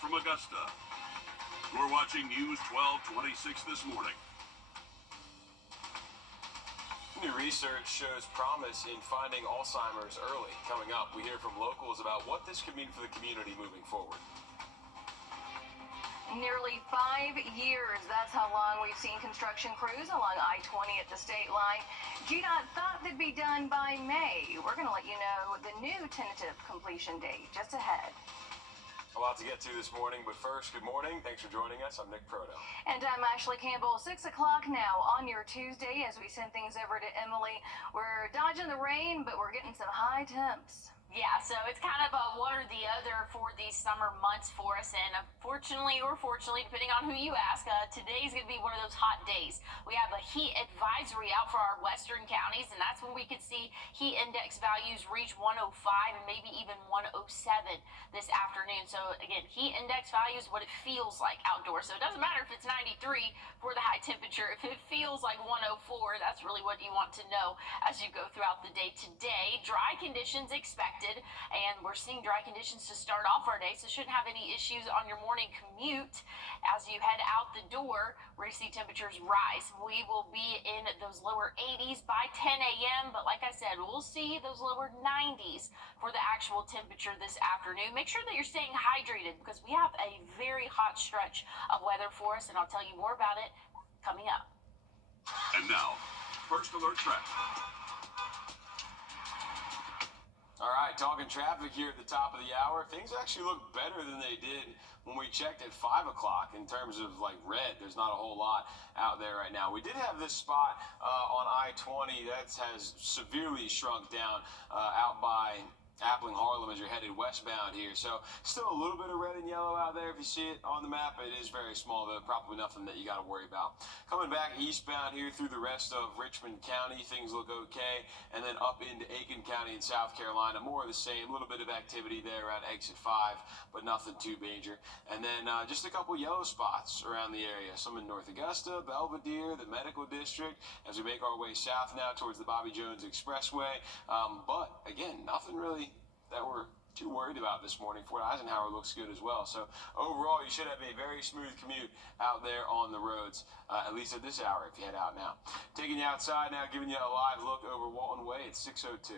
from Augusta. You're watching News 1226 this morning. New research shows promise in finding Alzheimer's early. Coming up, we hear from locals about what this could mean for the community moving forward. Nearly 5 years, that's how long we've seen construction crews along I-20 at the state line. GDOT thought they'd be done by May. We're going to let you know the new tentative completion date just ahead. A lot to get to this morning, but first, good morning. Thanks for joining us. I'm Nick Proto. And I'm Ashley Campbell. 6 o'clock now on your Tuesday as we send things over to Emily. We're dodging the rain, but we're getting some high temps. Yeah, so it's kind of a one or the other for these summer months for us, and unfortunately or fortunately, depending on who you ask, today's going to be one of those hot days. We have a heat advisory out for our western counties, and that's when we could see heat index values reach 105 and maybe even 107 this afternoon. So again, heat index values, what it feels like outdoors. So it doesn't matter if it's 93 for the high temperature. If it feels like 104, that's really what you want to know as you go throughout the day today. Dry conditions expected. And we're seeing dry conditions to start off our day, so shouldn't have any issues on your morning commute. As you head out the door, we're going to see temperatures rise. We will be in those lower 80s by 10 a.m., but like I said, we'll see those lower 90s for the actual temperature this afternoon. Make sure that you're staying hydrated because we have a very hot stretch of weather for us, and I'll tell you more about it coming up. And now, First Alert Traffic. All right, talking traffic here at the top of the hour. Things actually look better than they did when we checked at 5 o'clock in terms of like red. There's not a whole lot out there right now. We did have this spot on I-20 that has severely shrunk down out by Appling Harlem as you're headed westbound here. So still a little bit of red and yellow out there if you see it on the map. It is very small though, probably nothing that you got to worry about. Coming back eastbound here through the rest of Richmond County, things look okay. And then up into Aiken County in South Carolina, more of the same. A little bit of activity there around exit 5, but nothing too major. And then just a couple yellow spots around the area. Some in North Augusta, Belvedere, the Medical District, as we make our way south now towards the Bobby Jones Expressway. But again, nothing really that we're too worried about this morning. Fort Eisenhower looks good as well. So overall, you should have a very smooth commute out there on the roads, at least at this hour if you head out now. Taking you outside now, giving you a live look over Walton Way. It's 6:02.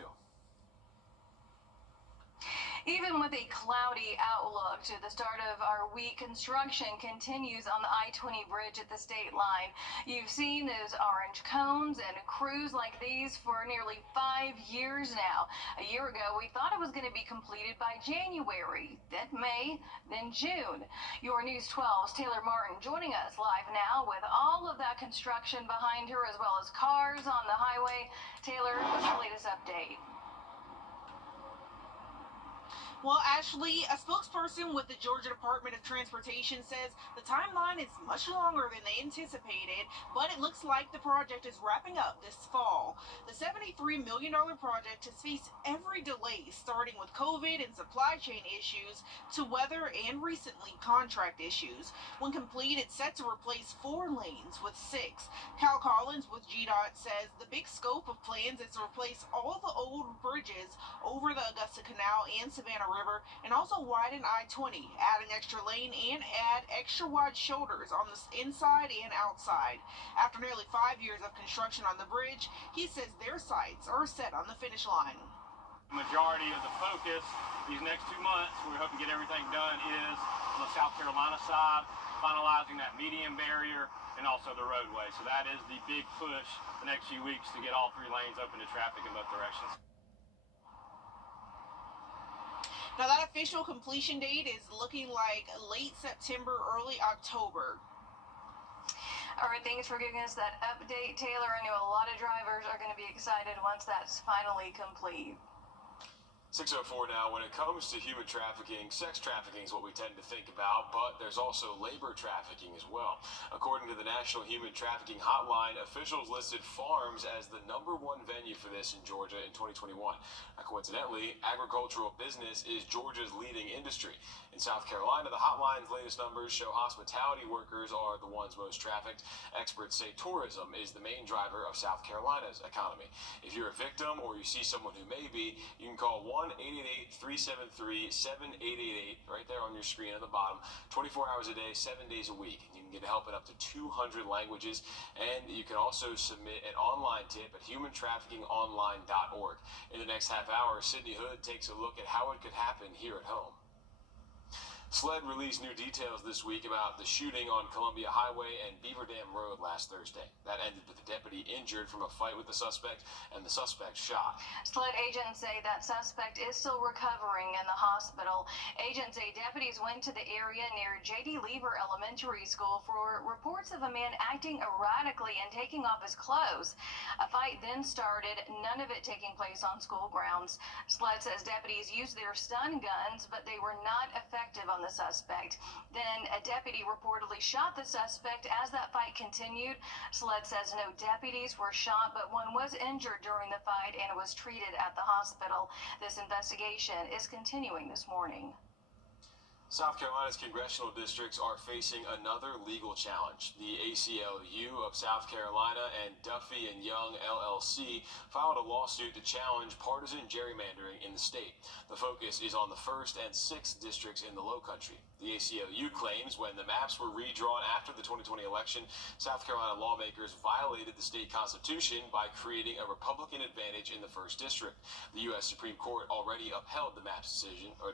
Even with a cloudy outlook to the start of our week, construction continues on the I-20 bridge at the state line. You've seen those orange cones and crews like these for nearly 5 years now. A year ago, we thought it was going to be completed by January, then May, then June. Your News 12's Taylor Martin joining us live now with all of that construction behind her as well as cars on the highway. Taylor, what's the latest update? Well, Ashley, a spokesperson with the Georgia Department of Transportation says the timeline is much longer than they anticipated, but it looks like the project is wrapping up this fall. The $73 million project has faced every delay, starting with COVID and supply chain issues to weather and recently contract issues. When complete, it's set to replace 4 lanes with 6. Cal Collins with GDOT says the big scope of plans is to replace all the old bridges over the Augusta Canal and Savannah River, and also widen I-20, add an extra lane and add extra wide shoulders on the inside and outside. After nearly 5 years of construction on the bridge, he says their sights are set on the finish line. Majority of the focus these next 2 months, we're hoping to get everything done, is on the South Carolina side, finalizing that median barrier and also the roadway. So that is the big push the next few weeks to get all 3 lanes open to traffic in both directions. Now, that official completion date is looking like late September, early October. All right, thanks for giving us that update, Taylor. I know a lot of drivers are going to be excited once that's finally complete. 6:04 now. When it comes to human trafficking, sex trafficking is what we tend to think about, but there's also labor trafficking as well. According to the National Human Trafficking Hotline, officials listed farms as the #1 venue for this in Georgia in 2021. Coincidentally, agricultural business is Georgia's leading industry. In South Carolina, the hotline's latest numbers show hospitality workers are the ones most trafficked. Experts say tourism is the main driver of South Carolina's economy. If you're a victim or you see someone who may be, you can call 1-888-373-7888, right there on your screen at the bottom. 24 hours a day, 7 days a week. And you can get help in up to 200 languages. And you can also submit an online tip at humantraffickingonline.org. In the next half hour, Sydney Hood takes a look at how it could happen here at home. SLED released new details this week about the shooting on Columbia Highway and Beaver Dam Road last Thursday. That ended with the deputy injured from a fight with the suspect, and the suspect shot. SLED agents say that suspect is still recovering in the hospital. Agents say deputies went to the area near J.D. Lever Elementary School for reports of a man acting erratically and taking off his clothes. A fight then started, none of it taking place on school grounds. SLED says deputies used their stun guns, but they were not effective on the suspect. Then a deputy reportedly shot the suspect as that fight continued. SLED says no deputies were shot, but one was injured during the fight and was treated at the hospital. This investigation is continuing this morning. South Carolina's congressional districts are facing another legal challenge. The ACLU of South Carolina and Duffy and Young LLC filed a lawsuit to challenge partisan gerrymandering in the state. The focus is on the 1st and 6th districts in the Lowcountry. The ACLU claims when the maps were redrawn after the 2020 election, South Carolina lawmakers violated the state constitution by creating a Republican advantage in the 1st district. The U.S. Supreme Court already upheld the maps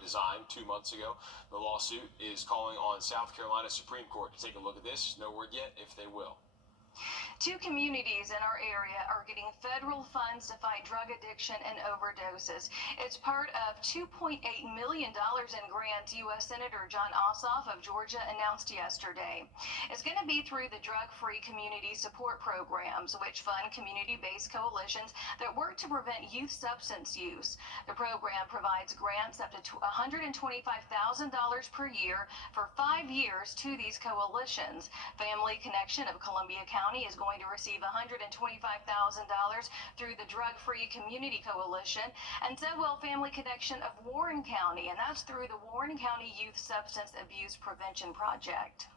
design 2 months ago. The lawsuit is calling on South Carolina Supreme Court to take a look at this. No word yet if they will. 2 communities in our area are getting federal funds to fight drug addiction and overdoses. It's part of $2.8 million in grants U.S. Senator John Ossoff of Georgia announced yesterday. It's going to be through the drug-free community support programs, which fund community-based coalitions that work to prevent youth substance use. The program provides grants up to $125,000 per year for 5 years to these coalitions. Family Connection of Columbia County is going to receive $125,000 through the Drug-Free Community Coalition, and so will Family Connection of Warren County, and that's through the Warren County Youth Substance Abuse Prevention Project.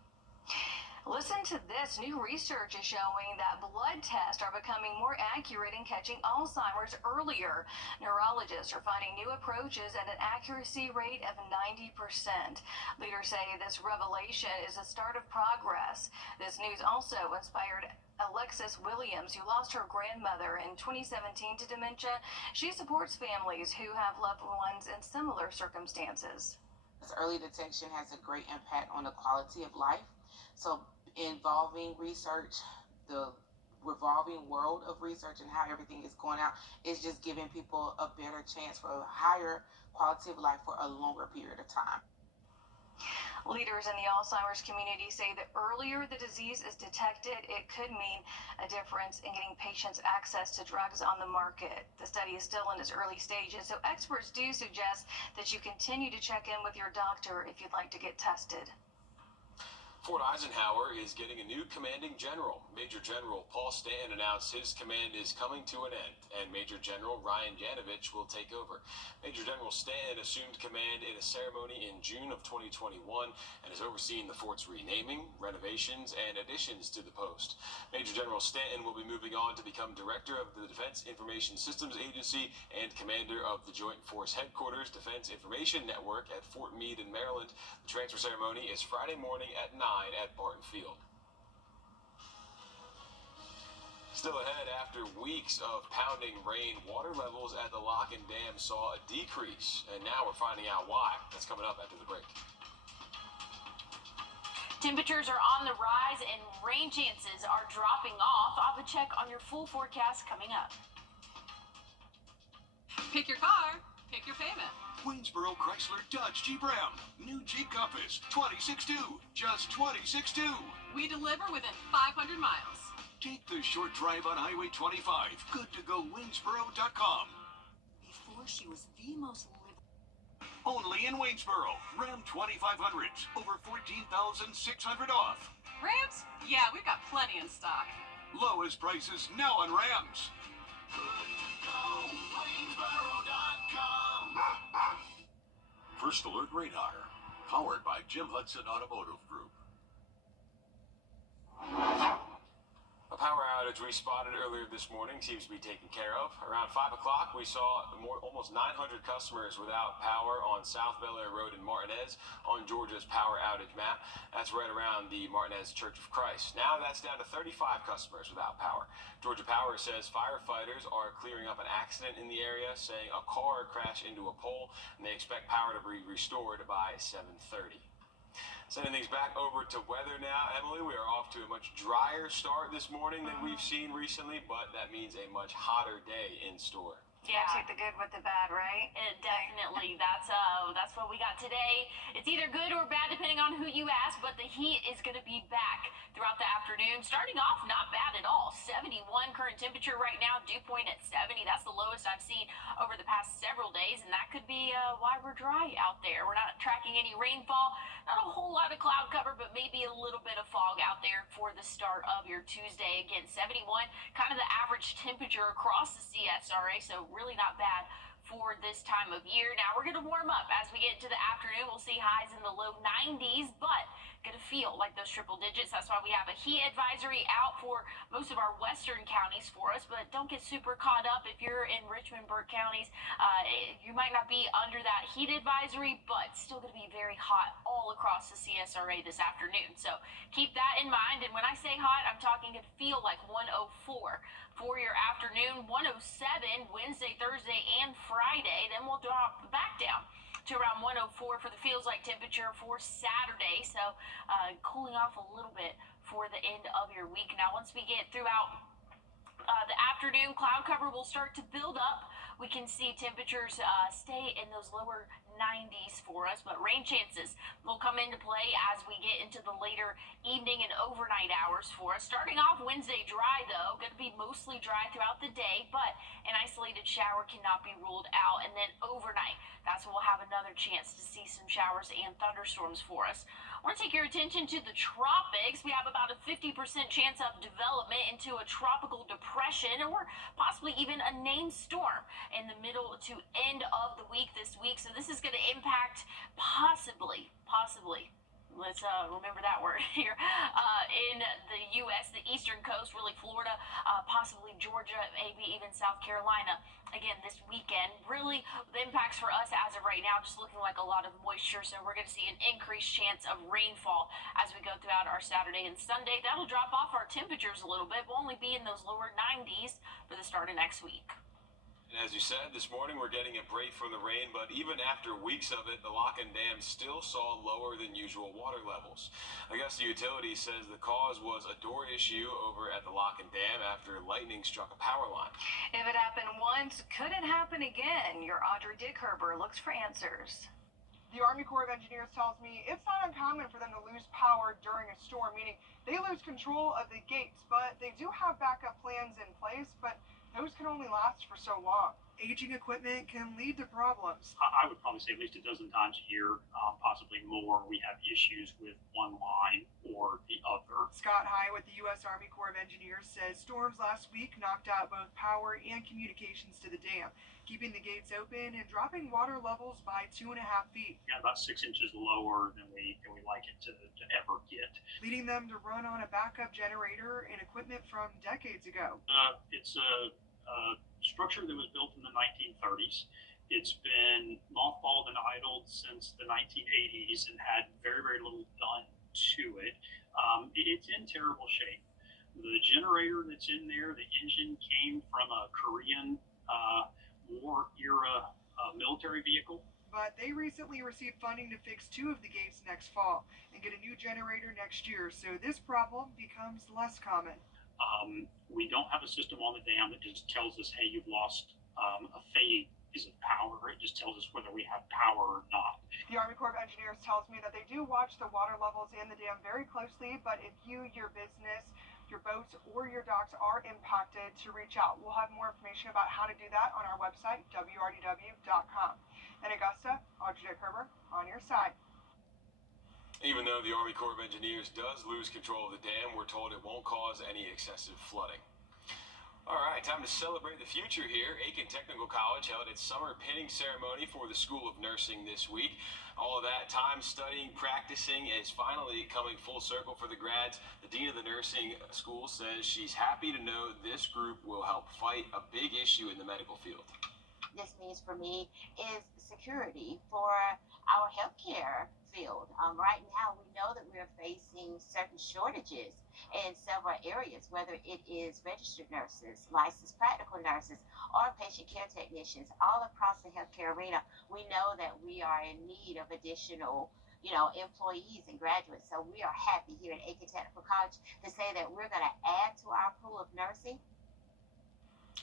Listen to this. New research is showing that blood tests are becoming more accurate in catching Alzheimer's earlier. Neurologists are finding new approaches at an accuracy rate of 90%. Leaders say this revelation is a start of progress. This news also inspired Alexis Williams, who lost her grandmother in 2017 to dementia. She supports families who have loved ones in similar circumstances. Early detection has a great impact on the quality of life. So involving research, the revolving world of research and how everything is going out is just giving people a better chance for a higher quality of life for a longer period of time. Leaders in the Alzheimer's community say the earlier the disease is detected, it could mean a difference in getting patients access to drugs on the market. The study is still in its early stages, so experts do suggest that you continue to check in with your doctor if you'd like to get tested. Fort Eisenhower is getting a new commanding general. Major General Paul Stanton announced his command is coming to an end, and Major General Ryan Janovich will take over. Major General Stanton assumed command in a ceremony in June of 2021 and has overseen the fort's renaming, renovations, and additions to the post. Major General Stanton will be moving on to become Director of the Defense Information Systems Agency and Commander of the Joint Force Headquarters Defense Information Network at Fort Meade in Maryland. The transfer ceremony is Friday morning at 9 at Barton Field. Still ahead, after weeks of pounding rain, water levels at the lock and dam saw a decrease, and now we're finding out why. That's coming up after the break. Temperatures are on the rise and rain chances are dropping off. I'll have a check on your full forecast coming up. Pick your car, pick your payment. Waynesboro Chrysler Dodge Jeep Ram. New Jeep Compass. 26.2. Just 26.2. We deliver within 500 miles. Take the short drive on Highway 25. Good to go Waynesboro.com. Before she was the most Only in Waynesboro. Ram 2500s. Over 14,600 off. Rams? Yeah, we've got plenty in stock. Lowest prices now on Rams. Good to go Waynesboro.com. First Alert Radar, powered by Jim Hudson Automotive Group. A power outage we spotted earlier this morning seems to be taken care of. Around 5 o'clock, we saw almost 900 customers without power on South Bel Air Road in Martinez on Georgia's power outage map. That's right around the Martinez Church of Christ. Now that's down to 35 customers without power. Georgia Power says firefighters are clearing up an accident in the area, saying a car crashed into a pole, and they expect power to be restored by 7:30. Sending things back over to weather now, Emily. We are off to a much drier start this morning than we've seen recently, but that means a much hotter day in store. Yeah. Take the good with the bad, right? Definitely. That's what we got today. It's either good or bad depending on who you ask, but the heat is going to be back throughout the afternoon. Starting off, not bad at all. 71 current temperature right now, dew point at 70. That's the lowest I've seen over the past several days, and that could be why we're dry out there. We're not tracking any rainfall, not a whole lot of cloud cover, but maybe a little bit of fog out there for the start of your Tuesday. Again, 71, kind of the average temperature across the CSRA, so really not bad for this time of year. Now we're going to warm up as we get into the afternoon. We'll see highs in the low 90s, but going to feel like those triple digits. That's why we have a heat advisory out for most of our western counties for us, but don't get super caught up if you're in Richmond, Burke counties. You might not be under that heat advisory, but still going to be very hot all across the CSRA this afternoon. So keep that in mind. And when I say hot, I'm talking to feel like 104 for your afternoon, 107 Wednesday, Thursday, and Friday. Then we'll drop back down to around 104 for the feels like temperature for Saturday. So cooling off a little bit for the end of your week. Now, once we get throughout the afternoon, cloud cover will start to build up. We can see temperatures stay in those lower 90s for us, but rain chances will come into play as we get into the later evening and overnight hours for us. Starting off Wednesday dry, though, going to be mostly dry throughout the day, but an isolated shower cannot be ruled out. And then overnight, that's when we'll have another chance to see some showers and thunderstorms for us. I want to take your attention to the tropics. We have about a 50% chance of development into a tropical depression or possibly even a named storm in the middle to end of the week this week. So this is going to impact possibly, let's remember that word here, in the U.S., the eastern coast, really Florida, possibly Georgia, maybe even South Carolina. Again, this weekend, really the impacts for us as of right now, just looking like a lot of moisture. So we're going to see an increased chance of rainfall as we go throughout our Saturday and Sunday. That'll drop off our temperatures a little bit. We'll only be in those lower 90s for the start of next week. And as you said, this morning we're getting a break from the rain, but even after weeks of it, the Locken Dam still saw lower than usual water levels. I guess the utility says the cause was a door issue over at the Locken Dam after lightning struck a power line. If it happened once, could it happen again? Your Wrdw looks for answers. The Army Corps of Engineers tells me it's not uncommon for them to lose power during a storm, meaning they lose control of the gates, but they do have backup plans in place, but those can only last for so long. Aging equipment can lead to problems. I would probably say at least a dozen times a year, possibly more, we have issues with one line or the other. Scott High with the U.S. Army Corps of Engineers says storms last week knocked out both power and communications to the dam, keeping the gates open and dropping water levels by 2.5 feet. Yeah, about 6 inches lower than we like it to ever get. Leading them to run on a backup generator and equipment from decades ago. It's a structure that was built in the 1930s. It's been mothballed and idled since the 1980s and had very, very little done to it. It's in terrible shape. The generator that's in there, the engine came from a Korean War era military vehicle. But they recently received funding to fix 2 of the gates next fall and get a new generator next year, so this problem becomes less common. We don't have a system on the dam that just tells us, hey, you've lost a phase of power. It just tells us whether we have power or not. The Army Corps of Engineers tells me that they do watch the water levels in the dam very closely, but if you, your business, your boats, or your docks are impacted, to reach out. We'll have more information about how to do that on our website, wrdw.com. In Augusta, Wrdw on your side. Even though the Army Corps of Engineers does lose control of the dam, we're told it won't cause any excessive flooding. All right, time to celebrate the future here. Aiken Technical College held its summer pinning ceremony for the School of Nursing this week. All of that time studying, practicing is finally coming full circle for the grads. The dean of the nursing school says she's happy to know this group will help fight a big issue in the medical field. This means for me is security for our healthcare field. Right now, we know that we're facing certain shortages in several areas, whether it is registered nurses, licensed practical nurses, or patient care technicians all across the healthcare arena. We know that we are in need of additional employees and graduates. So we are happy here at Aiken Technical College to say that we're going to add to our pool of nursing.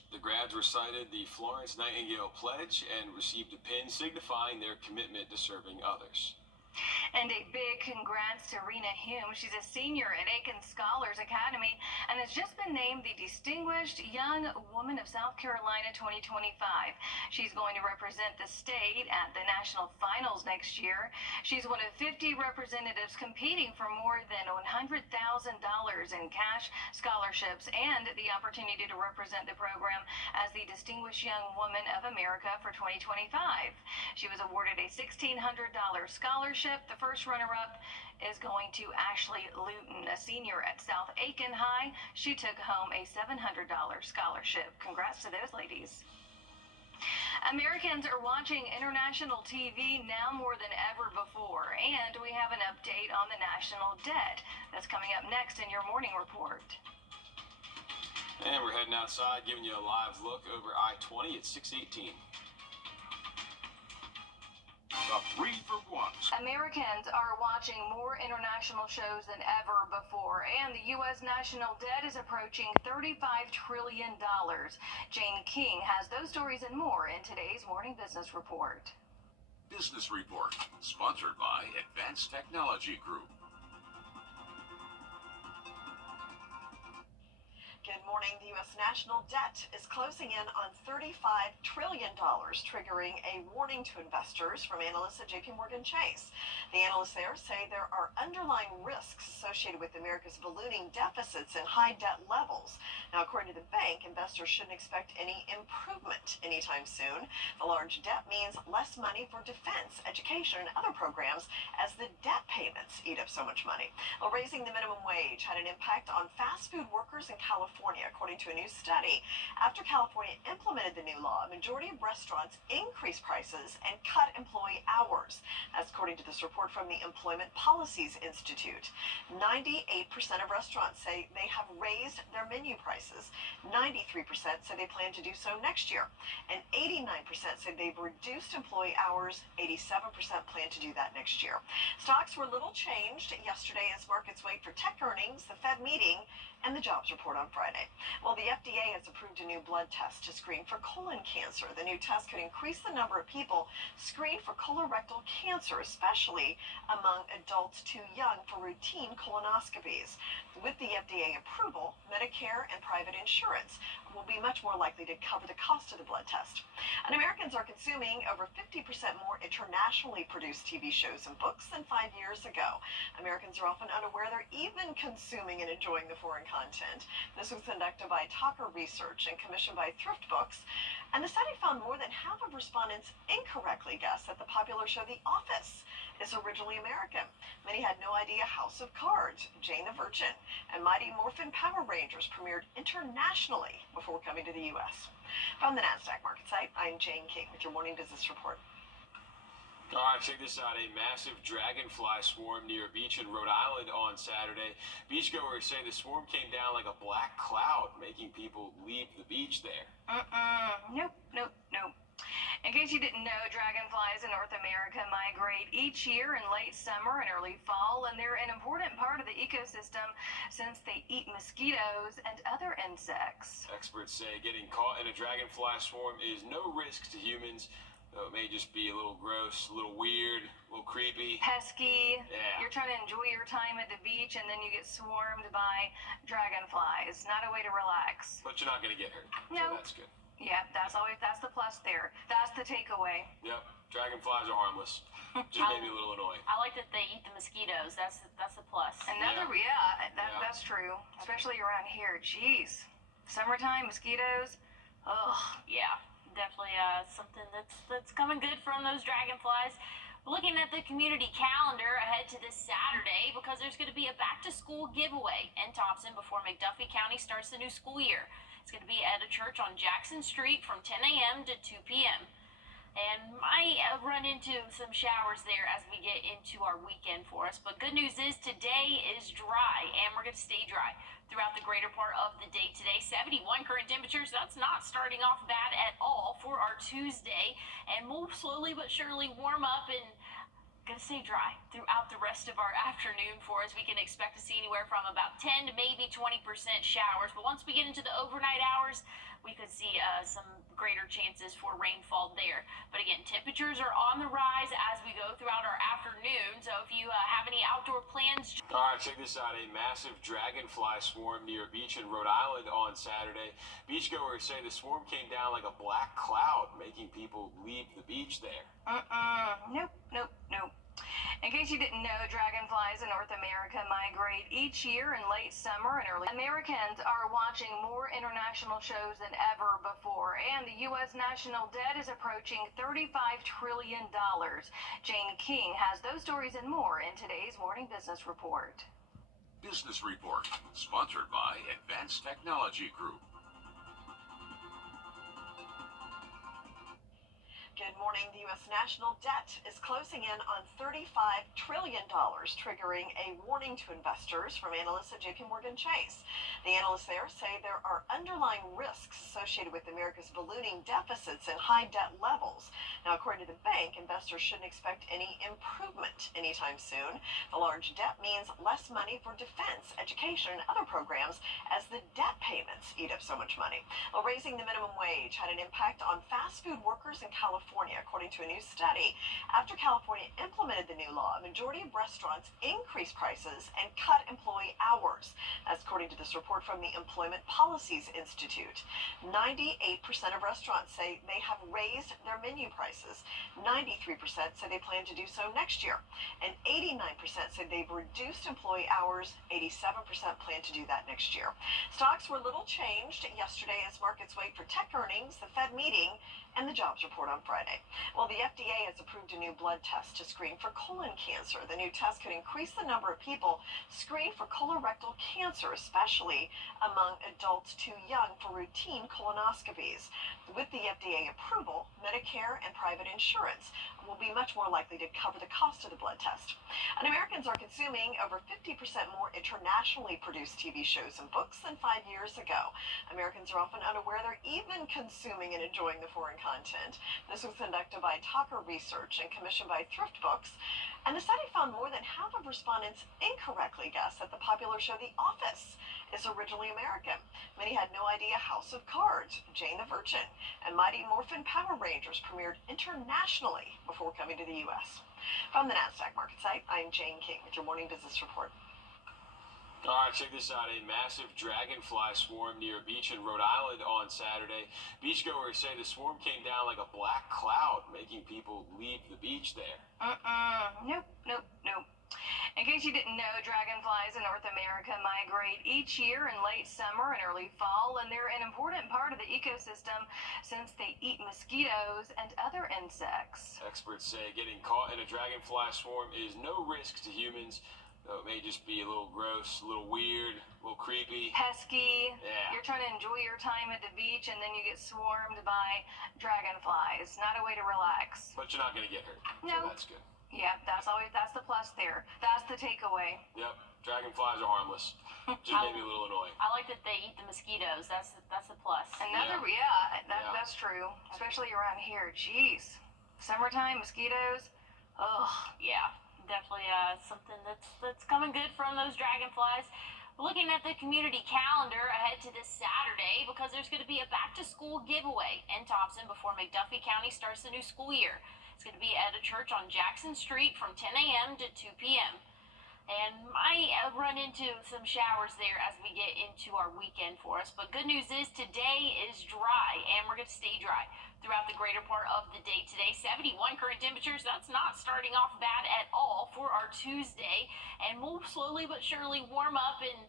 The grads recited the Florence Nightingale Pledge and received a pin signifying their commitment to serving others. And a big congrats to Rena Hume. She's a senior at Aiken Scholars Academy and has just been named the Distinguished Young Woman of South Carolina 2025. She's going to represent the state at the national finals next year. She's one of 50 representatives competing for more than $100,000 in cash scholarships and the opportunity to represent the program as the Distinguished Young Woman of America for 2025. She was awarded a $1,600 scholarship. The first runner-up is going to Ashley Luton, a senior at South Aiken High. She took home a $700 scholarship. Congrats to those ladies. Americans are watching international TV now more than ever before, and we have an update on the national debt. That's coming up next in your morning report. And we're heading outside, giving you a live look over I-20 at 618. The 3-for-1s. Americans are watching more international shows than ever before, and the U.S. national debt is approaching $35 trillion. Jane King has those stories and more in today's Morning Business Report. Business Report, sponsored by Advanced Technology Group. Good morning. The U.S. national debt is closing in on $35 trillion, triggering a warning to investors from analysts at JPMorgan Chase. The analysts there say there are underlying risks associated with America's ballooning deficits and high debt levels. Now, according to the bank, investors shouldn't expect any improvement anytime soon. The large debt means less money for defense, education, and other programs as the debt payments eat up so much money. Well, raising the minimum wage had an impact on fast food workers in California, according to a new study. After California implemented the new law, a majority of restaurants increased prices and cut employee hours. That's according to this report from the Employment Policies Institute. 98% of restaurants say they have raised their menu prices. 93% say they plan to do so next year. And 89% say they've reduced employee hours. 87% plan to do that next year. Stocks were little changed yesterday as markets wait for tech earnings, the Fed meeting, and the jobs report on Friday. Well, the FDA has approved a new blood test to screen for colon cancer. The new test could increase the number of people screened for colorectal cancer, especially among adults too young for routine colonoscopies. With the FDA approval, Medicare and private insurance will be much more likely to cover the cost of the blood test. And Americans are consuming over 50% more internationally produced TV shows and books than 5 years ago. Americans are often unaware they're even consuming and enjoying the foreign content. This was conducted by Talker Research and commissioned by Thrift Books. And the study found more than half of respondents incorrectly guessed that the popular show The Office is originally American. Many had no idea House of Cards, Jane the Virgin, and Mighty Morphin Power Rangers premiered internationally before coming to the U.S. From the NASDAQ market site, I'm Jane King with your Morning Business Report. All right, check this out. A massive dragonfly swarm near a beach in Rhode Island on Saturday. Beachgoers say the swarm came down like a black cloud, making people leave the beach there. Nope. In case you didn't know, dragonflies in North America migrate each year in late summer and early fall, and they're an important part of the ecosystem since they eat mosquitoes and other insects. Experts say getting caught in a dragonfly swarm is no risk to humans, though it may just be a little gross, a little weird, a little creepy. Pesky. Yeah. You're trying to enjoy your time at the beach, and then you get swarmed by dragonflies. Not a way to relax. But you're not going to get hurt, No. So that's good. Yeah, that's the plus there. That's the takeaway. Yep, dragonflies are harmless. Just maybe a little annoying. I like that they eat the mosquitoes. That's the plus. That's true. Especially around here. Jeez. Summertime mosquitoes. Ugh. Yeah, definitely something that's coming good from those dragonflies. Looking at the community calendar ahead to this Saturday, because there's going to be a back-to-school giveaway in Thompson before McDuffie County starts the new school year. It's going to be at a church on Jackson Street from 10 a.m. to 2 p.m. And might run into some showers there as we get into our weekend for us. But good news is today is dry, and we're going to stay dry throughout the greater part of the day today. 71 current temperatures. That's not starting off bad at all for our Tuesday. And we'll slowly but surely warm up and going to stay dry throughout the rest of our afternoon for us. We can expect to see anywhere from about 10 to maybe 20% showers. But once we get into the overnight hours, we could see some greater chances for rainfall there. But again, temperatures are on the rise as we go throughout our afternoon. So if you have any outdoor plans. All right, check this out. A massive dragonfly swarm near a beach in Rhode Island on Saturday. Beachgoers say the swarm came down like a black cloud, making people leave the beach there. Nope. In case you didn't know, dragonflies in North America migrate each year in late summer and early. Americans are watching more international shows than ever before, and the U.S. national debt is approaching $35 trillion. Jane King has those stories and more in today's Morning Business Report. Business Report, sponsored by Advanced Technology Group. Good morning. The U.S. national debt is closing in on $35 trillion, triggering a warning to investors from analysts at JP Morgan Chase. The analysts there say there are underlying risks associated with America's ballooning deficits and high debt levels. Now, according to the bank, investors shouldn't expect any improvement anytime soon. The large debt means less money for defense, education, and other programs as the debt payments eat up so much money. Well, raising the minimum wage had an impact on fast food workers in California, according to a new study. After California implemented the new law, a majority of restaurants increased prices and cut employee hours. That's according to this report from the Employment Policies Institute. 98% of restaurants say they have raised their menu prices. 93% say they plan to do so next year. And 89% say they've reduced employee hours. 87% plan to do that next year. Stocks were little changed yesterday as markets wait for tech earnings, the Fed meeting, and the jobs report on Friday. Well, the FDA has approved a new blood test to screen for colon cancer. The new test could increase the number of people screened for colorectal cancer, especially among adults too young for routine colonoscopies. With the FDA approval, Medicare and private insurance will be much more likely to cover the cost of the blood test. And Americans are consuming over 50% more internationally produced TV shows and books than 5 years ago. Americans are often unaware they're even consuming and enjoying the foreign content. This was conducted by Tucker Research and commissioned by Thrift Books. And the study found more than half of respondents incorrectly guessed that the popular show The Office is originally American. Many had no idea House of Cards, Jane the Virgin, and Mighty Morphin Power Rangers premiered internationally before coming to the U.S. From the NASDAQ market site, I'm Jane King with your Morning Business Report. All right, check this out. A massive dragonfly swarm near a beach in Rhode Island on Saturday. Beachgoers say the swarm came down like a black cloud, making people leave the beach there. Nope. In case you didn't know, dragonflies in North America migrate each year in late summer and early fall, and they're an important part of the ecosystem since they eat mosquitoes and other insects. Experts say getting caught in a dragonfly swarm is no risk to humans, though it may just be a little gross, a little weird, a little creepy. Pesky. Yeah. You're trying to enjoy your time at the beach, and then you get swarmed by dragonflies. Not a way to relax. But you're not going to get hurt, No. so that's good. Yeah, that's the plus there. That's the takeaway. Yep, dragonflies are harmless. Just maybe a little annoying. I like that they eat the mosquitoes. That's the plus. That's true. Especially around here. Jeez. Summertime, mosquitoes. Ugh. Yeah, definitely something that's coming good from those dragonflies. Looking at the community calendar ahead to this Saturday, because there's going to be a back-to-school giveaway in Thompson before McDuffie County starts the new school year. It's going to be at a church on Jackson Street from 10 a.m. to 2 p.m. And might run into some showers there as we get into our weekend for us. But good news is today is dry, and we're going to stay dry throughout the greater part of the day today. 71 current temperatures. That's not starting off bad at all for our Tuesday. And we'll slowly but surely warm up and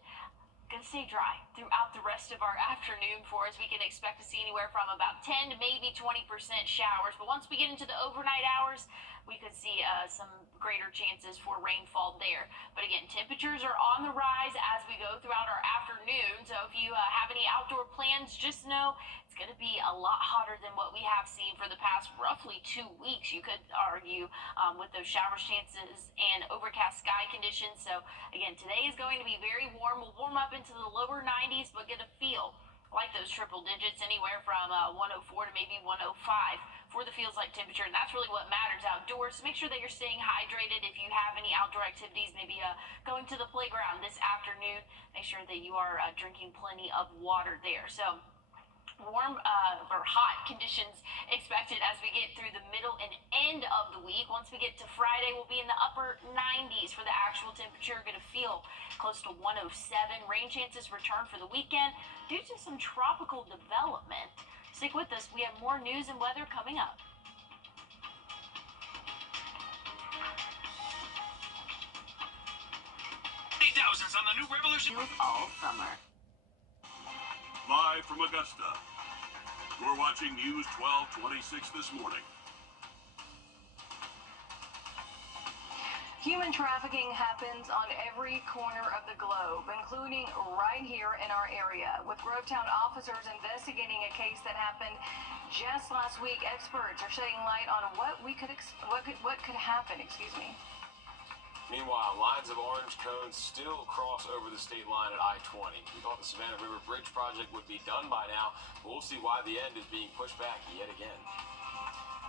Going to stay dry throughout the rest of our afternoon for us. We can expect to see anywhere from about 10 to maybe 20% showers. But once we get into the overnight hours, we could see some greater chances for rainfall there. But again, temperatures are on the rise as we go throughout our afternoon. So if you have any outdoor plans, just know it's going to be a lot hotter than what we have seen for the past roughly 2 weeks, you could argue, with those shower chances and overcast sky conditions. So again, today is going to be very warm. We'll warm up into the lower 90s, but get a feel like those triple digits, anywhere from 104 to maybe 105 for the feels like temperature. And that's really what matters outdoors. So make sure that you're staying hydrated. If you have any outdoor activities, maybe going to the playground this afternoon, make sure that you are drinking plenty of water there. So warm or hot conditions expected as we get through the middle and end of the week. Once we get to Friday, we'll be in the upper 90s for the actual temperature. Going to feel close to 107. Rain chances return for the weekend due to some tropical development. Stick with us. We have more news and weather coming up. $8,000s on the new Revolution. All summer. Live from Augusta, you're watching News 1226 this morning. Human trafficking happens on every corner of the globe, including right here in our area. With Grovetown officers investigating a case that happened just last week, experts are shedding light on what could happen. Meanwhile, lines of orange cones still cross over the state line at I-20. We thought the Savannah River Bridge project would be done by now, but we'll see why the end is being pushed back yet again.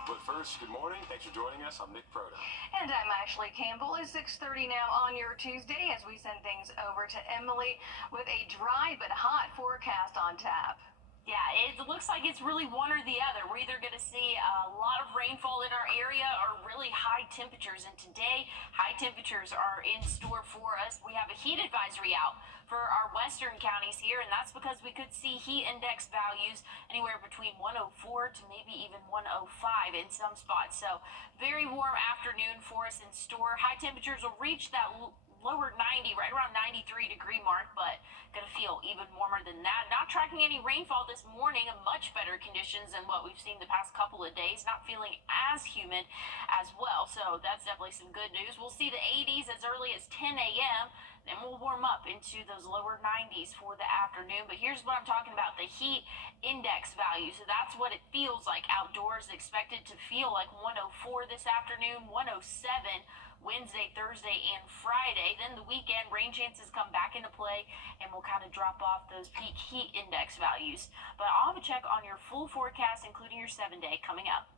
But first, good morning. Thanks for joining us. I'm Nick Proto. And I'm Ashley Campbell. It's 6:30 now on your Tuesday as we send things over to Emily with a dry but hot forecast on tap. Yeah, it looks like it's really one or the other. We're either going to see a lot of rainfall in our area or really high temperatures. And today, high temperatures are in store for us. We have a heat advisory out for our western counties here, and that's because we could see heat index values anywhere between 104 to maybe even 105 in some spots. So very warm afternoon for us in store. High temperatures will reach that lower 90, right around 93-degree mark, but going to feel even warmer than that. Not tracking any rainfall this morning, much better conditions than what we've seen the past couple of days. Not feeling as humid as well, so that's definitely some good news. We'll see the 80s as early as 10 a.m., then we'll warm up into those lower 90s for the afternoon. But here's what I'm talking about, the heat index value. So that's what it feels like outdoors. Expected to feel like 104 this afternoon, 107 Wednesday, Thursday, and Friday. Then the weekend, rain chances come back into play, and we'll kind of drop off those peak heat index values. But I'll have a check on your full forecast, including your 7-day, coming up.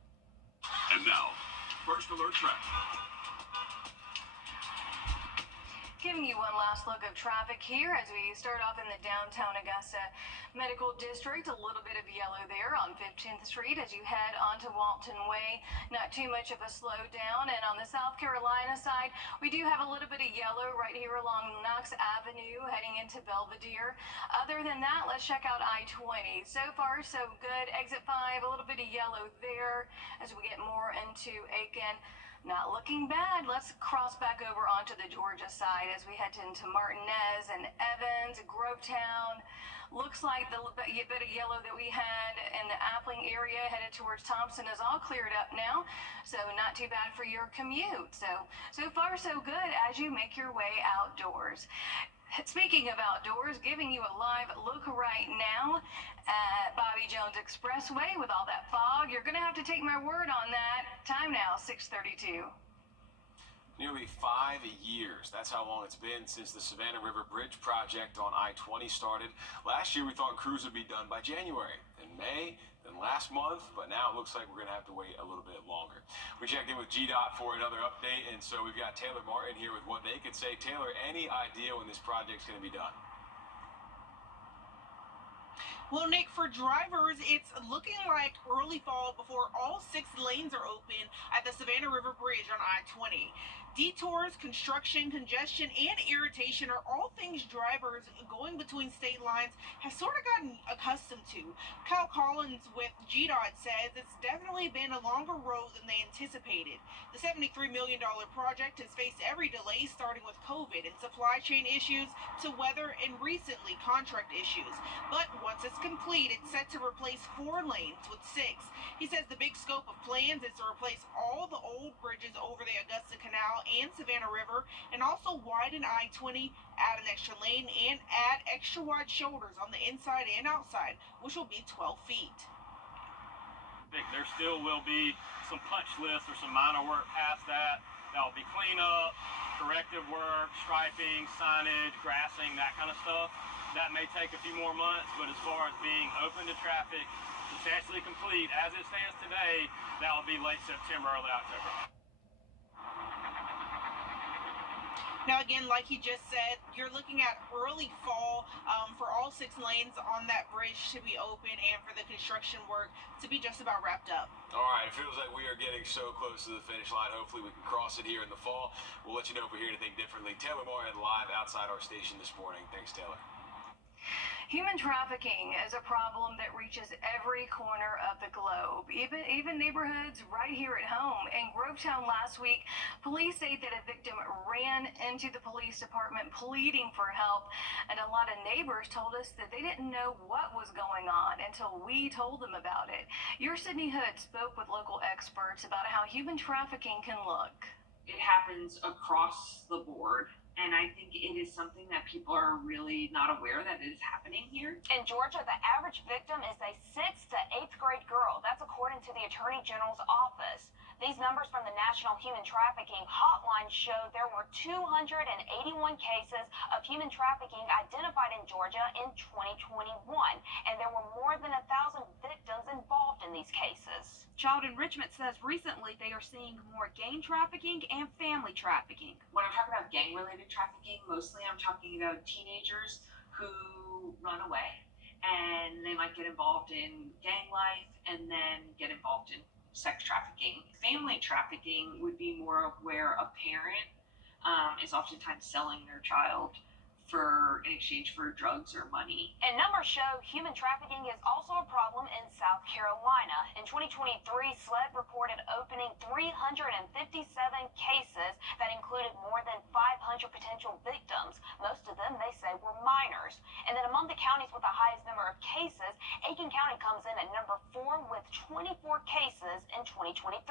And now, first alert traffic. Giving you one last look of traffic here as we start off in the downtown Augusta Medical District. A little bit of yellow there on 15th Street as you head onto Walton Way. Not too much of a slowdown. And on the South Carolina side, we do have a little bit of yellow right here along Knox Avenue heading into Belvedere. Other than that, let's check out I-20. So far, so good. Exit 5, a little bit of yellow there as we get more into Aiken. Not looking bad. Let's cross back over onto the Georgia side as we head into Martinez and Evans, Grovetown. Looks like the bit of yellow that we had in the Appling area headed towards Thompson is all cleared up now. So not too bad for your commute. So far so good as you make your way outdoors. Speaking of outdoors, giving you a live look right now at Bobby Jones Expressway with all that fog. You're going to have to take my word on that. Time now, 6:32. Nearly 5 years. That's how long it's been since the Savannah River Bridge project on I-20 started. Last year, we thought crews would be done by January, then May, then last month, but now it looks like we're going to have to wait a little bit longer. We checked in with GDOT for another update, and so we've got Taylor Martin here with what they could say. Taylor, any idea when this project's going to be done? Well, Nick, for drivers, it's looking like early fall before all 6 lanes are open at the Savannah River Bridge on I-20. Detours, construction, congestion, and irritation are all things drivers going between state lines have sort of gotten accustomed to. Kyle Collins with GDOT says it's definitely been a longer road than they anticipated. The $73 million project has faced every delay, starting with COVID and supply chain issues to weather and recently contract issues. But once it's complete, it's set to replace 4 lanes with 6. He says the big scope of plans is to replace all the old bridges over the Augusta Canal and Savannah River, and also widen I-20, add an extra lane, and add extra wide shoulders on the inside and outside, which will be 12 feet. There still will be some punch lists or some minor work past that. That'll be cleanup, corrective work, striping, signage, grassing, that kind of stuff. That may take a few more months, but as far as being open to traffic, substantially complete as it stands today, that will be late September, early October. Now, again, like he just said, you're looking at early fall for all 6 lanes on that bridge to be open and for the construction work to be just about wrapped up. All right, it feels like we are getting so close to the finish line. Hopefully we can cross it here in the fall. We'll let you know if we hear anything differently. Taylor Moorhead live outside our station this morning. Thanks, Taylor. Human trafficking is a problem that reaches every corner of the globe, even neighborhoods right here at home. In Grovetown last week, police say that a victim ran into the police department pleading for help, and a lot of neighbors told us that they didn't know what was going on until we told them about it. Your Sydney Hood spoke with local experts about how human trafficking can look. It happens across the board. And I think it is something that people are really not aware that it is happening here. In Georgia, the average victim is a 6th to 8th grade girl. That's according to the Attorney General's office. These numbers from the National Human Trafficking Hotline show there were 281 cases of human trafficking identified in Georgia in 2021, and there were more than 1,000 victims involved in these cases. Child Enrichment says recently they are seeing more gang trafficking and family trafficking. When I'm talking about gang-related trafficking, mostly I'm talking about teenagers who run away, and they might get involved in gang life and then get involved in sex trafficking. Family trafficking would be more of where a parent is oftentimes selling their child in exchange for drugs or money. And numbers show human trafficking is also a problem in South Carolina. In 2023, SLED reported opening 357 cases that included more than 500 potential victims. Most of them, they say, were minors. And then among the counties with the highest number of cases, Aiken County comes in at number 4 with 24 cases in 2023.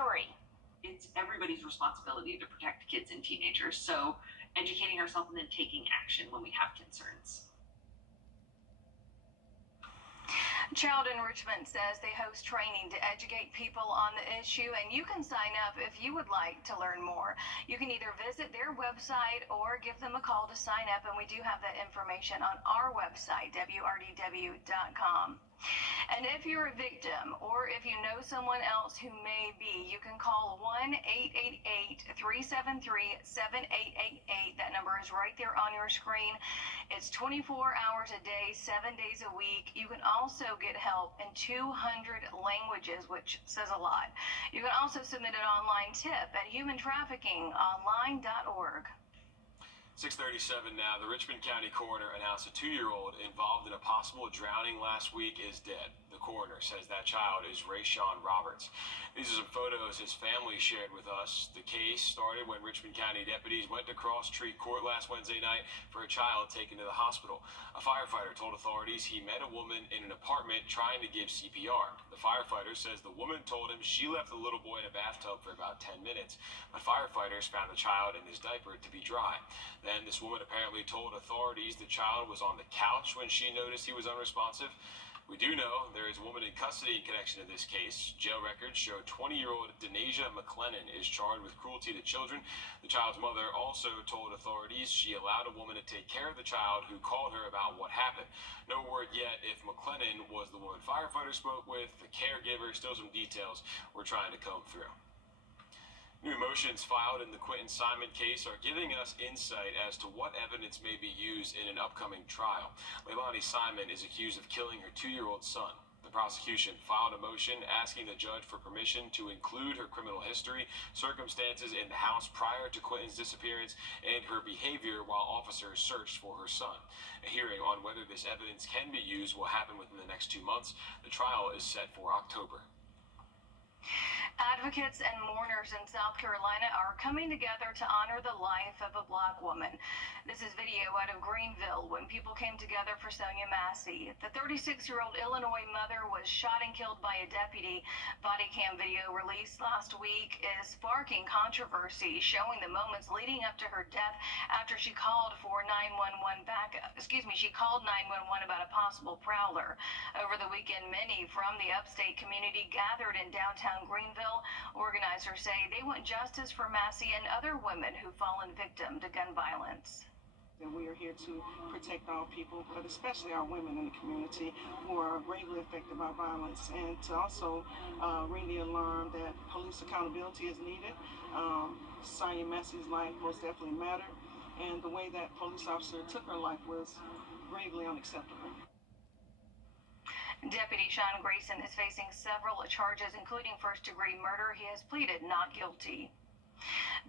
It's everybody's responsibility to protect kids and teenagers. So educating ourselves and then taking action when we have concerns. Child Enrichment says they host training to educate people on the issue, and you can sign up if you would like to learn more. You can either visit their website or give them a call to sign up, and we do have that information on our website, wrdw.com. And if you're a victim or if you know someone else who may be, you can call 1-888-373-7888. That number is right there on your screen. It's 24 hours a day, 7 days a week. You can also get help in 200 languages, which says a lot. You can also submit an online tip at humantraffickingonline.org. 6:37 now. The Richmond County coroner announced a 2-year-old involved in a possible drowning last week is dead. The coroner says that child is Rayshawn Roberts. These are some photos his family shared with us. The case started when Richmond County deputies went to Cross Street Court last Wednesday night for a child taken to the hospital. A firefighter told authorities he met a woman in an apartment trying to give CPR. The firefighter says the woman told him she left the little boy in a bathtub for about 10 minutes, but firefighters found the child in his diaper to be dry. Then this woman apparently told authorities the child was on the couch when she noticed he was unresponsive. We do know there is a woman in custody in connection to this case. Jail records show 20-year-old Denasia McLennan is charged with cruelty to children. The child's mother also told authorities she allowed a woman to take care of the child who called her about what happened. No word yet if McLennan was the woman firefighters spoke with, the caregiver. Still some details we're trying to comb through. New motions filed in the Quentin Simon case are giving us insight as to what evidence may be used in an upcoming trial. Leilani Simon is accused of killing her 2-year-old son. The prosecution filed a motion asking the judge for permission to include her criminal history, circumstances in the house prior to Quinton's disappearance, and her behavior while officers searched for her son. A hearing on whether this evidence can be used will happen within the next 2 months. The trial is set for October. Advocates and mourners in South Carolina are coming together to honor the life of a Black woman. This is video out of Greenville when people came together for Sonia Massey. The 36-year-old Illinois mother was shot and killed by a deputy. Body cam video released last week is sparking controversy, showing the moments leading up to her death after she called for 911 she called 911 about a possible prowler. Over the weekend, many from the upstate community gathered in downtown Greenville. Organizers say they want justice for Massey and other women who've fallen victim to gun violence. And we are here to protect all people, but especially our women in the community who are greatly affected by violence, and to also ring the alarm that police accountability is needed. Sonia Massey's life most definitely mattered, and the way that police officer took her life was gravely unacceptable. Deputy Sean Grayson is facing several charges, including first-degree murder. He has pleaded not guilty.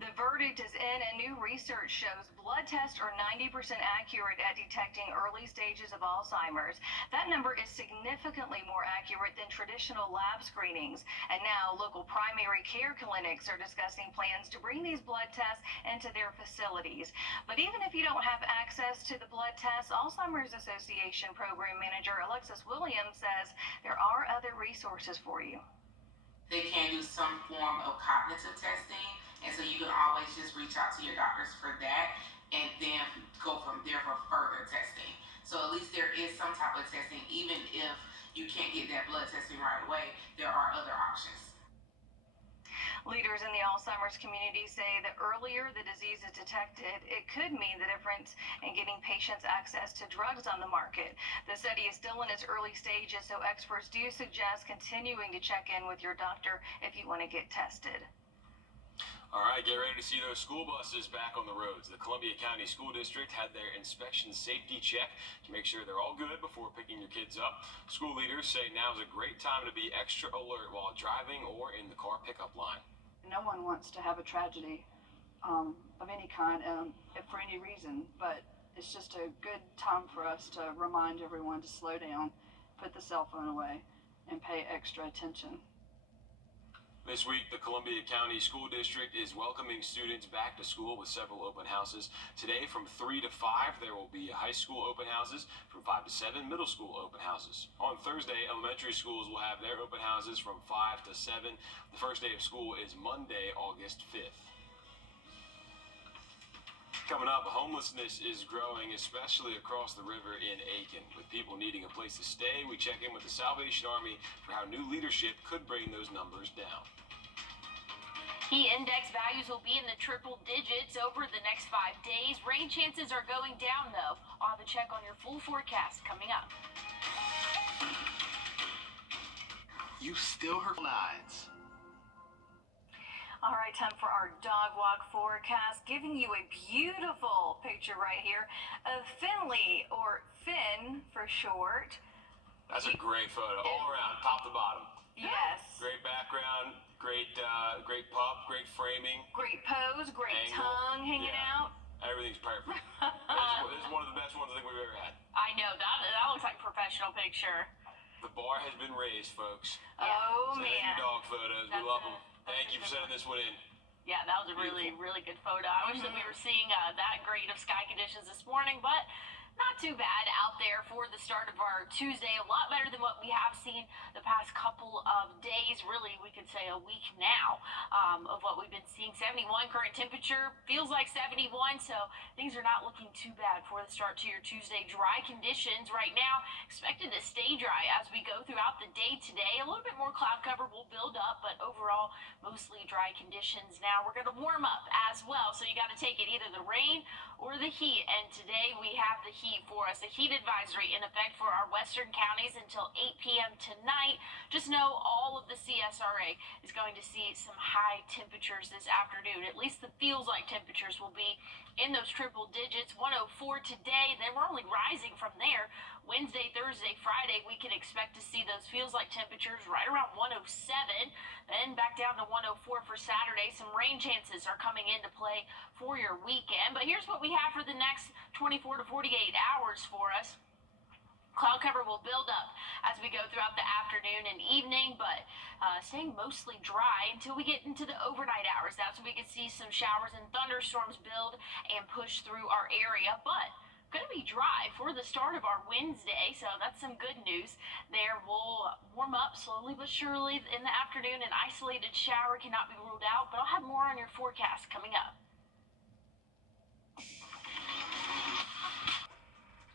The verdict is in, and new research shows blood tests are 90% accurate at detecting early stages of Alzheimer's. That number is significantly more accurate than traditional lab screenings. And now local primary care clinics are discussing plans to bring these blood tests into their facilities. But even if you don't have access to the blood tests, Alzheimer's Association Program Manager Alexis Williams says there are other resources for you. They can do some form of cognitive testing, and so you can always just reach out to your doctors for that and then go from there for further testing. So at least there is some type of testing. Even if you can't get that blood testing right away, there are other options. Leaders in the Alzheimer's community say the earlier the disease is detected, it could mean the difference in getting patients access to drugs on the market. The study is still in its early stages, so experts do suggest continuing to check in with your doctor if you want to get tested. All right, get ready to see those school buses back on the roads. The Columbia County School District had their inspection safety check to make sure they're all good before picking your kids up. School leaders say now's a great time to be extra alert while driving or in the car pickup line. No one wants to have a tragedy of any kind for any reason, but it's just a good time for us to remind everyone to slow down, put the cell phone away, and pay extra attention. This week, the Columbia County School District is welcoming students back to school with several open houses. Today, from 3 to 5, there will be high school open houses. From 5 to 7, middle school open houses. On Thursday, elementary schools will have their open houses from 5 to 7. The first day of school is Monday, August 5th. Coming up, homelessness is growing, especially across the river in Aiken. With people needing a place to stay, we check in with the Salvation Army for how new leadership could bring those numbers down. Heat index values will be in the triple digits over the next 5 days. Rain chances are going down, though. I'll have a check on your full forecast coming up. You still heard nines. All right, time for our dog walk forecast, giving you a beautiful picture right here of Finley, or Finn for short. That's a great photo, all around, top to bottom. Yes. Great background, great pup, great framing. Great pose, great angle, tongue hanging out. Everything's perfect. This is one of the best ones I think we've ever had. I know, that looks like a professional picture. The bar has been raised, folks. Oh, Send man. your dog photos. We love them. Thank you for sending this one in. Yeah, that was a really good photo. I wish that we were seeing that great of sky conditions this morning, but not too bad out there for the start of our Tuesday. A lot better than what we have seen the past couple of days. Really, we could say a week now of what we've been seeing. 71 current temperature, feels like 71, so things are not looking too bad for the start to your Tuesday. Dry conditions right now, expected to stay dry as we go throughout the day today. A little bit more cloud cover will build up, but overall, mostly dry conditions. Now, we're going to warm up as well, so you got to take it either the rain or the heat, and today we have the heat. heat for us. A heat advisory in effect for our western counties until 8 p.m. tonight. Just know all of the CSRA is going to see some high temperatures this afternoon. At least the feels like temperatures will be in those triple digits. 104 today, then we're only rising from there. Wednesday, Thursday, Friday, we can expect to see those feels like temperatures right around 107, then back down to 104 for Saturday. Some rain chances are coming into play for your weekend. But here's what we have for the next 24 to 48 hours for us. Cloud cover will build up as we go throughout the afternoon and evening, but staying mostly dry until we get into the overnight hours. That's when we can see some showers and thunderstorms build and push through our area, but going to be dry for the start of our Wednesday, so that's some good news there. We'll warm up slowly but surely in the afternoon. An isolated shower cannot be ruled out, but I'll have more on your forecast coming up.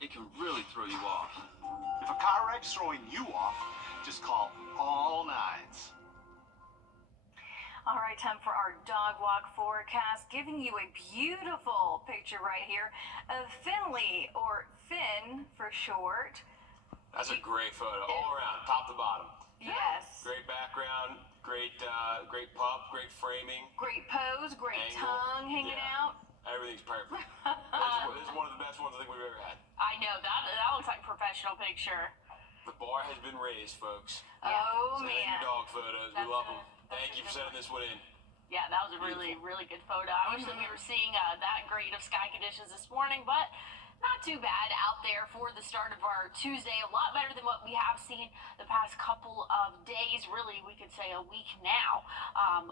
It can really throw you off. If a car wreck's throwing you off, just call all nines. All right, time for our dog walk forecast, giving you a beautiful picture right here of Finley, or Finn for short. That's a great photo, all around, top to bottom. Yes. Great background, great pup, great framing. Great pose, great angle. Tongue hanging out. Everything's perfect. This is one of the best ones I think we've ever had. I know, that looks like a professional picture. The bar has been raised, folks. Oh, Send in man. your dog photos. We love them. Thank you for sending this one in. Yeah, that was a really, really good photo. I wish that we were seeing that great of sky conditions this morning, but not too bad out there for the start of our Tuesday. A lot better than what we have seen the past couple of days. Really, we could say a week now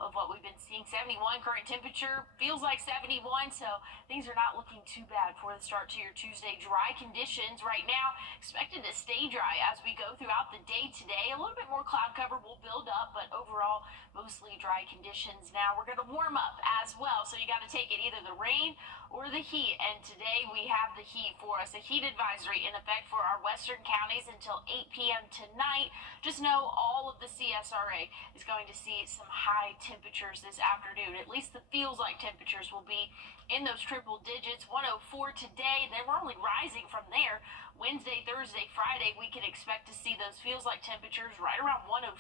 of what we've been seeing. 71 current temperature, feels like 71, so things are not looking too bad for the start to your Tuesday. Dry conditions right now, expected to stay dry as we go throughout the day today. A little bit more cloud cover will build up, but overall, mostly dry conditions. Now we're going to warm up as well, so you got to take it either the rain or the heat, and today we have the heat for us. A heat advisory in effect for our western counties until 8 p.m. tonight. Just know all of the CSRA is going to see some high temperatures this afternoon. At least the feels like temperatures will be in those triple digits. 104 today, then we're only rising from there. Wednesday, Thursday, Friday, we can expect to see those feels like temperatures right around 107,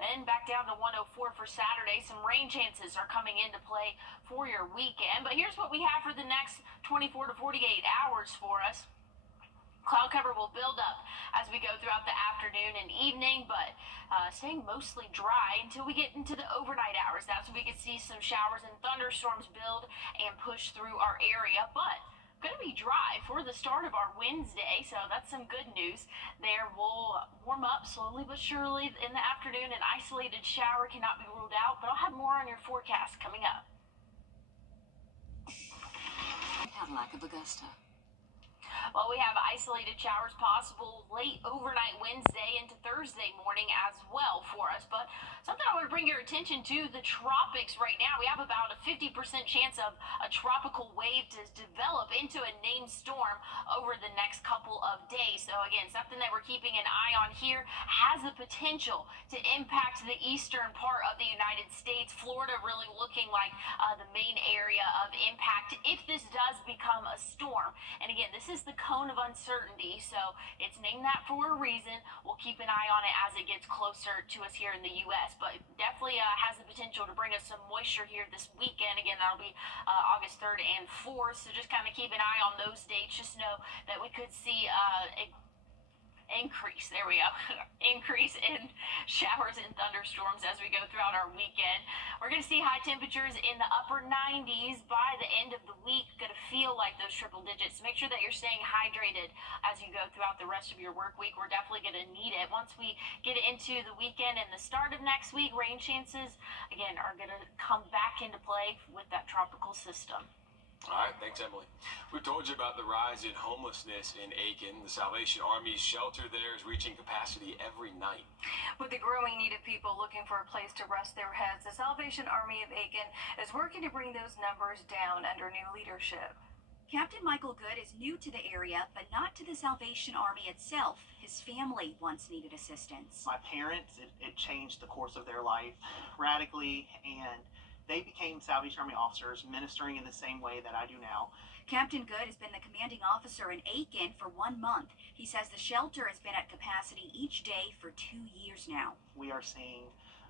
then back down to 104 for Saturday. Some rain chances are coming into play for your weekend. But here's what we have for the next 24 to 48 hours for us. Cloud cover will build up as we go throughout the afternoon and evening, but staying mostly dry until we get into the overnight hours. That's when we can see some showers and thunderstorms build and push through our area, but going to be dry for the start of our Wednesday, so that's some good news there. We'll warm up slowly but surely in the afternoon. An isolated shower cannot be ruled out, but I'll have more on your forecast coming up. Cadillac of Augusta. Well, we have isolated showers possible late overnight Wednesday into Thursday morning as well for us. But something I want to bring your attention to, the tropics right now. We have about a 50% chance of a tropical wave to develop into a named storm over the next couple of days. So again, something that we're keeping an eye on here, has the potential to impact the eastern part of the United States. Florida really looking like the main area of impact if this does become a storm. And again, this is the cone of uncertainty, so it's named that for a reason. We'll keep an eye on it as it gets closer to us here in the U.S., but definitely has the potential to bring us some moisture here this weekend. Again, that'll be August 3rd and 4th, so just kind of keep an eye on those dates. Just know that we could see increase in showers and thunderstorms as we go throughout our weekend. We're going to see high temperatures in the upper 90s by the end of the week. Going to feel like those triple digits. Make sure that you're staying hydrated as you go throughout the rest of your work week. We're definitely going to need it. Once we get into the weekend and the start of next week, rain chances again are going to come back into play with that tropical system. All right, thanks, Emily. We've told you about the rise in homelessness in Aiken. The Salvation Army's shelter there is reaching capacity every night. With the growing need of people looking for a place to rest their heads, the Salvation Army of Aiken is working to bring those numbers down under new leadership. Captain Michael Good is new to the area, but not to the Salvation Army itself. His family once needed assistance. My parents, it changed the course of their life radically, and They became Salvation Army officers, ministering in the same way that I do now. Captain Good has been the commanding officer in Aiken for 1 month. He says the shelter has been at capacity each day for 2 years now. We are seeing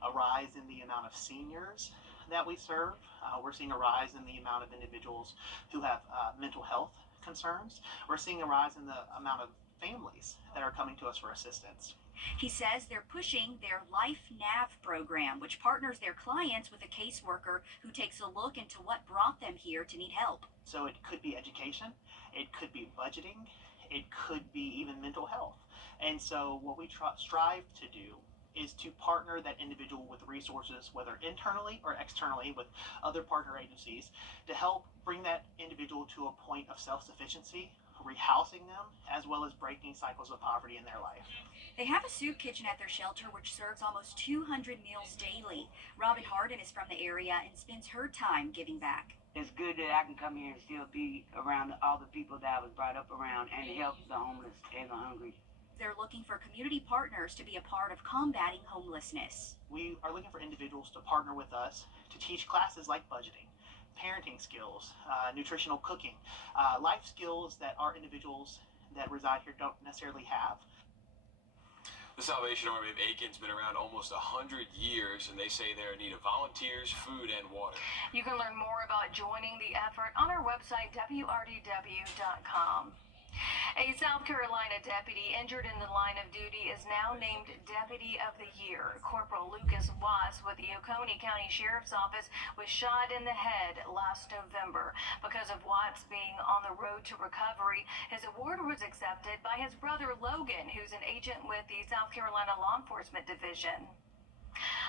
a rise in the amount of seniors that we serve. We're seeing a rise in the amount of individuals who have mental health concerns. We're seeing a rise in the amount of families that are coming to us for assistance. He says they're pushing their Life Nav program, which partners their clients with a caseworker who takes a look into what brought them here to need help. So it could be education, it could be budgeting, it could be even mental health. And so what we strive to do is to partner that individual with resources, whether internally or externally with other partner agencies, to help bring that individual to a point of self-sufficiency, rehousing them, as well as breaking cycles of poverty in their life. They have a soup kitchen at their shelter which serves almost 200 meals daily. Robin Harden is from the area and spends her time giving back. It's good that I can come here and still be around all the people that I was brought up around and help the homeless and the hungry. They're looking for community partners to be a part of combating homelessness. We are looking for individuals to partner with us to teach classes like budgeting, parenting skills, nutritional cooking, life skills that our individuals that reside here don't necessarily have. The Salvation Army of Aiken's been around almost 100 years, and they say they're in need of volunteers, food, and water. You can learn more about joining the effort on our website, wrdw.com. A South Carolina deputy injured in the line of duty is now named Deputy of the Year. Corporal Lucas Watts with the Oconee County Sheriff's Office was shot in the head last November. Because of Watts being on the road to recovery, his award was accepted by his brother Logan, who's an agent with the South Carolina Law Enforcement Division.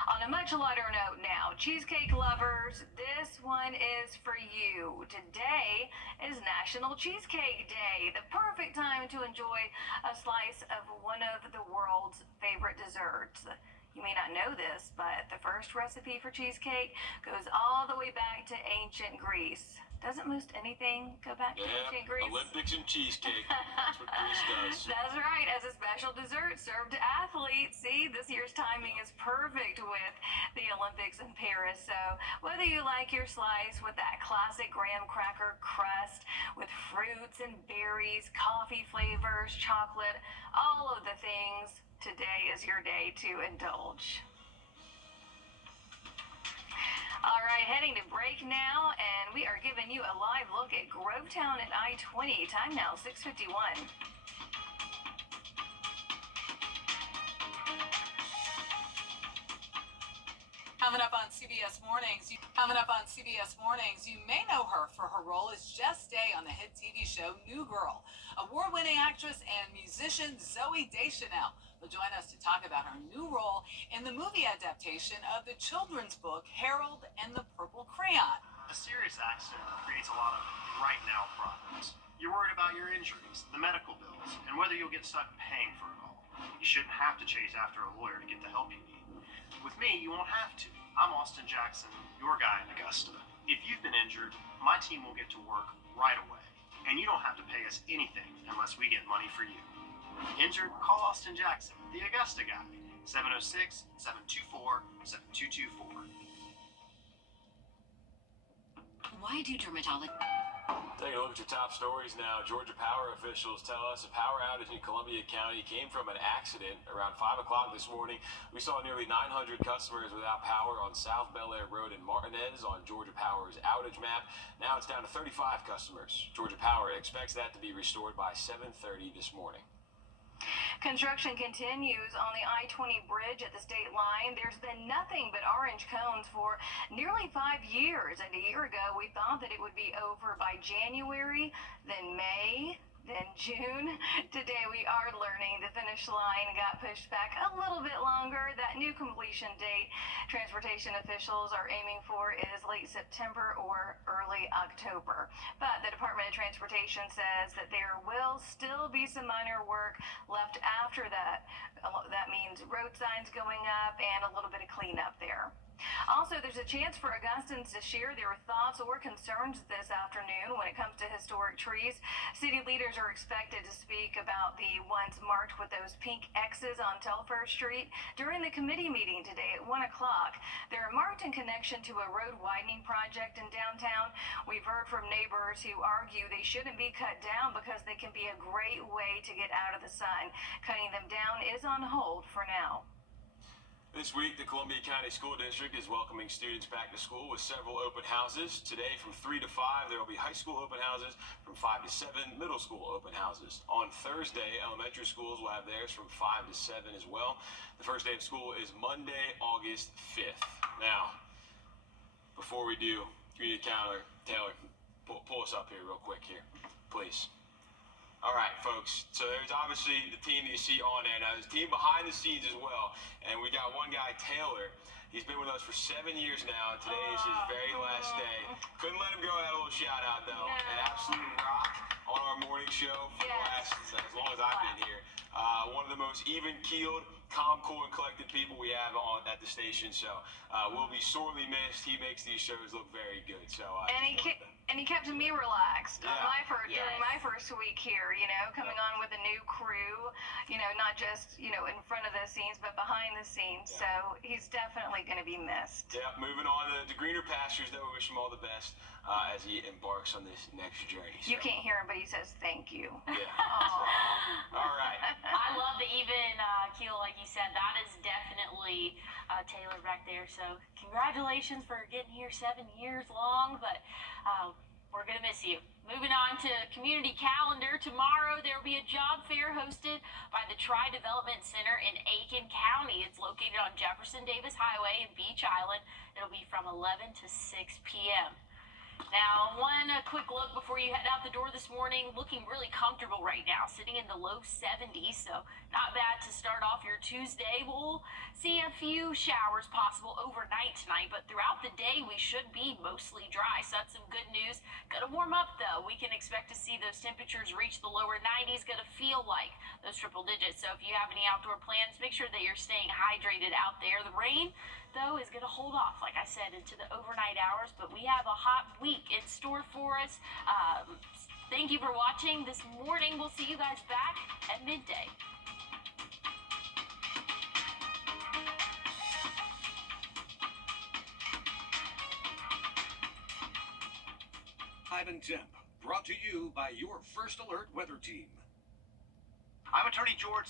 On a much lighter note now, cheesecake lovers, this one is for you. Today is National Cheesecake Day, the perfect time to enjoy a slice of one of the world's favorite desserts. You may not know this, but the first recipe for cheesecake goes all the way back to ancient Greece. Doesn't most anything go back to ancient Greece? Olympics and cheesecake. That's what Greece does. That's right, as a special dessert served to athletes. See, this year's timing is perfect with the Olympics in Paris. So whether you like your slice with that classic graham cracker crust with fruits and berries, coffee flavors, chocolate, all of the things, today is your day to indulge. All right, heading to break now, and we are giving you a live look at Grovetown and I-20. Time now, 6:51. Coming up on CBS Mornings, you may know her for her role as Jess Day on the hit TV show New Girl. Award-winning actress and musician Zooey Deschanel will join us to talk about her new role in the movie adaptation of the children's book Harold and the Purple Crayon. A serious accident creates a lot of right now problems. You're worried about your injuries, the medical bills, and whether you'll get stuck paying for it all. You shouldn't have to chase after a lawyer to get the help you need. With me, you won't have to. I'm Austin Jackson, your guy in Augusta. If you've been injured, my team will get to work right away. And you don't have to pay us anything unless we get money for you. Injured? Call Austin Jackson, the Augusta guy. 706-724-7224. Why do dermatology? Taking a look at your top stories now. Georgia Power officials tell us a power outage in Columbia County came from an accident. Around 5 o'clock this morning, we saw nearly 900 customers without power on South Bel Air Road in Martinez on Georgia Power's outage map. Now it's down to 35 customers. Georgia Power expects that to be restored by 7:30 this morning. Construction continues on the I-20 bridge at the state line. There's been nothing but orange cones for nearly 5 years. And a year ago, we thought that it would be over by January, then May, then June. Today, we are learning the finish line got pushed back a little bit longer. That new completion date transportation officials are aiming for is late September or early October. But the Department of Transportation says that there will still be some minor work left after that. That means road signs going up and a little bit of cleanup there. Also, there's a chance for Augustans to share their thoughts or concerns this afternoon when it comes to historic trees. City leaders are expected to speak about the ones marked with those pink X's on Telfair Street during the committee meeting today at 1 o'clock. They're marked in connection to a road widening project in downtown. We've heard from neighbors who argue they shouldn't be cut down because they can be a great way to get out of the sun. Cutting them down is on hold for now. This week, the Columbia County School District is welcoming students back to school with several open houses. Today, from 3 to 5, there will be high school open houses. From 5 to 7, middle school open houses. On Thursday, elementary schools will have theirs from 5 to 7 as well. The first day of school is Monday, August 5th. Now, before we do, Community Counselor Taylor, pull us up here real quick here, please. All right, folks, so there's obviously the team that you see on there. Now, there's a team behind the scenes as well, and we got one guy, Taylor. He's been with us for 7 years now, and today is his very last day. Couldn't let him go without a little shout-out, though. No. An absolute rock on our morning show for the last, as long as I've been here. One of the most even-keeled, calm, cool, and collected people we have on at the station, so will be sorely missed. He makes these shows look very good, so And he kept me relaxed on Yeah. during my first week here, coming on with a new crew, not just, in front of the scenes, but behind the scenes. Yeah. So he's definitely going to be missed. Yeah, moving on to greener pastures, though, we wish him all the best as he embarks on this next journey. So. You can't hear him, but he says thank you. Yeah. All right. I love the even keel, like you said. That is definitely Taylor back there. So congratulations for getting here 7 years long, but we're going to miss you. Moving on to community calendar. Tomorrow there will be a job fair hosted by the Tri-Development Center in Aiken County. It's located on Jefferson Davis Highway in Beach Island. It'll be from 11 to 6 p.m. Now, one quick look before you head out the door this morning. Looking really comfortable right now, sitting in the low 70s, so not bad to start off your Tuesday. We'll see a few showers possible overnight tonight, but throughout the day we should be mostly dry, so that's some good news. Gonna warm up though. We can expect to see those temperatures reach the lower 90s. Gonna feel like those triple digits, so if you have any outdoor plans, make sure that you're staying hydrated out there. The rain though is going to hold off, like I said, into the overnight hours, but we have a hot week in store for us. Thank you for watching this morning. We'll see you guys back at midday. Live and Temp, brought to you by your First Alert Weather Team. I'm Attorney George